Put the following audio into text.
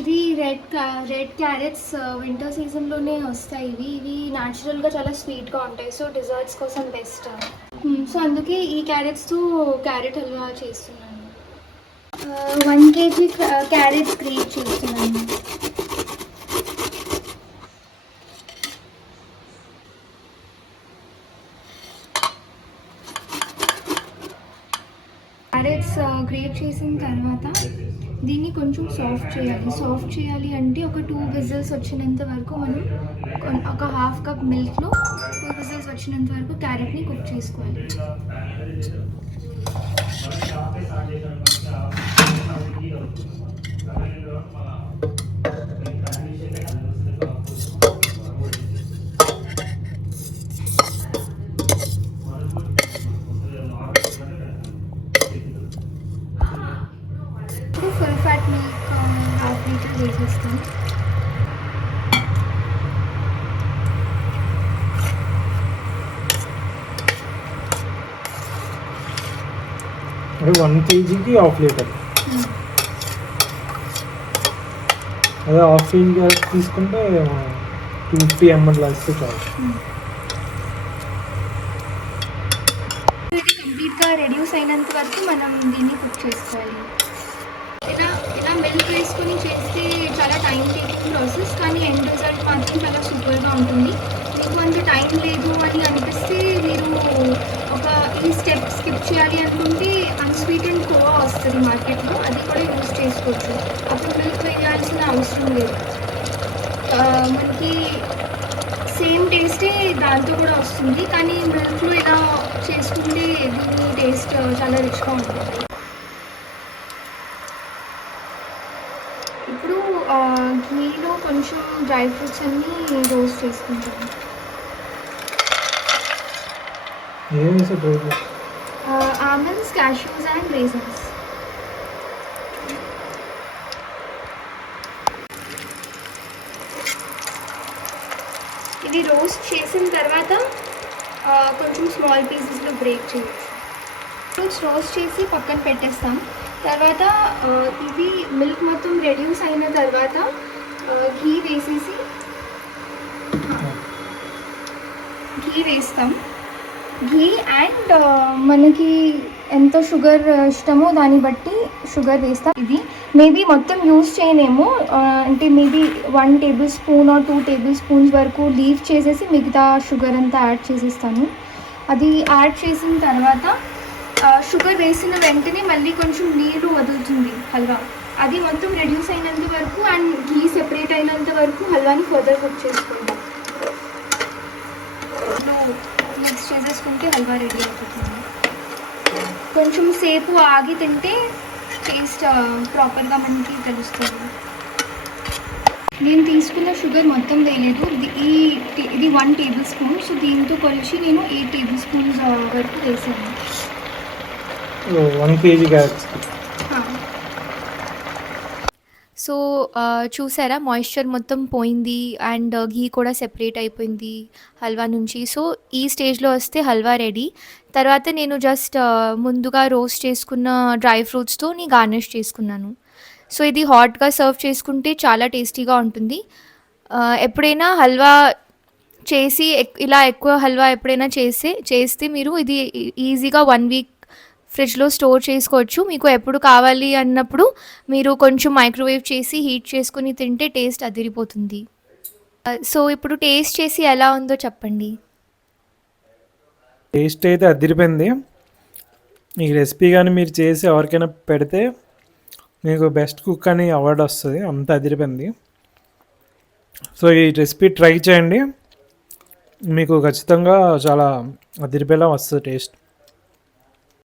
ఇది red carrots winter సీజన్లోనే వస్తాయి. ఇవి న్యాచురల్గా చాలా స్వీట్గా ఉంటాయి. సో డిజర్ట్స్ కోసం బెస్ట్. సో అందుకే ఈ క్యారెట్స్తో క్యారెట్ హల్వా చేస్తున్నాను. 1 kg క్యారెట్స్ గ్రేట్ చేస్తున్నాను. క్యారెట్స్ గ్రేట్ చేసిన తర్వాత దీన్ని కొంచెం సాఫ్ట్ చేయాలి అంటే ఒక 2 విజిల్స్ వచ్చినంత వరకు మనం ఒక హాఫ్ కప్ మిల్క్లో 2 విజిల్స్ వచ్చినంత వరకు క్యారెట్ని కుక్ చేసుకోవాలి. Full fat milk half litre వేసేస్తాం. అదే 1 kgకి హాఫ్ లీటర్. అదే హాఫ్ కేజీ తీసుకుంటే 250 ml వేస్తే చాలు. ఇది కంప్లీట్గా రెడ్యూస్ అయినంత వరకు మనం దీన్ని కుక్ చేసుకోవాలి. ఇలా మిల్క్ వేసుకొని చేస్తే చాలా టైం టేకింగ్ ప్రాసెస్, కానీ ఎండ్ రిజల్ట్ మాత్రం చాలా సూపర్గా ఉంటుంది. మీకు అంత టైం లేదు అని అనిపిస్తే మీరు ఈ స్టెప్ స్కిప్ చేయాలి అనుకుంటే అన్స్వీటెండ్ కోవా వస్తుంది మార్కెట్లో, అది కూడా యూజ్ చేసుకోవచ్చు. అప్పుడు మిల్క్ వేయాల్సిన అవసరం లేదు. మనకి సేమ్ టేస్టే దాంతో కూడా వస్తుంది, కానీ మిల్క్లో ఇలా చేసుకుంటే దీని టేస్ట్ చాలా రిచ్గా ఉంటుంది. ఇప్పుడు ఘీలో కొంచెం డ్రై ఫ్రూట్స్ అన్నీ రోస్ట్ చేసుకుంటాను. Almonds, cashews and raisins. ఇది రోస్ట్ చేసిన తర్వాత కొంచెం స్మాల్ పీసెస్లో బ్రేక్ చేయొచ్చు. ఫ్రూట్స్ రోస్ట్ చేసి పక్కన పెట్టేస్తాం. తర్వాత ఇది మిల్క్ మొత్తం రెడ్యూస్ అయిన తర్వాత ఘీ వేస్తాం. ఘీ అండ్ మనకి ఎంత షుగర్ ఇష్టమో దాన్ని బట్టి షుగర్ వేస్తాం. ఇది మేబీ మొత్తం యూజ్ చేయలేము, అంటే maybe 1 table spoon or 2 table spoons వరకు లీవ్ చేసేసి మిగతా షుగర్ అంతా యాడ్ చేసేస్తాను. అది యాడ్ చేసిన తర్వాత షుగర్ వేసిన వెంటనే మళ్ళీ కొంచెం నీరు వదులుతుంది హల్వా. అది మొత్తం రెడ్యూస్ అయినంత వరకు అండ్ ఘీ సెపరేట్ అయినంత వరకు హల్వాని ఫర్దర్ కుక్ చేసుకుంటాం. మిక్స్ చేసేసుకుంటే హల్వా రెడీ అయిపోతుంది. కొంచెం సేపు ఆగి తింటే టేస్ట్ ప్రాపర్గా మనకి తెలుస్తుంది. నేను తీసుకున్న షుగర్ మొత్తం వేయలేదు, ఇది 1 టేబుల్ స్పూన్. సో దీంతో కొలిచి నేను 8 టేబుల్ స్పూన్స్ వరకు వేసాను. 1 kg క్యారెట్స్కి. సో చూసారా, మాయిశ్చర్ మొత్తం పోయింది అండ్ ఘీ కూడా సెపరేట్ అయిపోయింది హల్వా నుంచి. సో ఈ స్టేజ్లో వస్తే హల్వా రెడీ. తర్వాత నేను జస్ట్ ముందుగా రోస్ట్ చేసుకున్న డ్రై ఫ్రూట్స్తో గార్నిష్ చేసుకున్నాను. సో ఇది హాట్గా సర్వ్ చేసుకుంటే చాలా టేస్టీగా ఉంటుంది. ఎప్పుడైనా హల్వా చేసి ఇలా ఎక్కువ హల్వా ఎప్పుడైనా చేస్తే మీరు ఇది ఈజీగా 1 వీక్ ఫ్రిడ్జ్లో స్టోర్ చేసుకోవచ్చు. మీకు ఎప్పుడు కావాలి అన్నప్పుడు మీరు కొంచెం మైక్రోవేవ్ చేసి హీట్ చేసుకుని తింటే టేస్ట్ అదిరిపోతుంది. సో ఇప్పుడు టేస్ట్ చేసి ఎలా ఉందో చెప్పండి. టేస్ట్ అయితే అదిరిపోయింది. ఈ రెసిపీ కానీ మీరు చేసి ఎవరికైనా పెడితే మీకు బెస్ట్ కుక్ అని అవార్డు వస్తుంది, అంత అదిరిపోయింది. సో ఈ రెసిపీ ట్రై చేయండి, మీకు ఖచ్చితంగా చాలా అదిరిపోయేలా వస్తుంది టేస్ట్.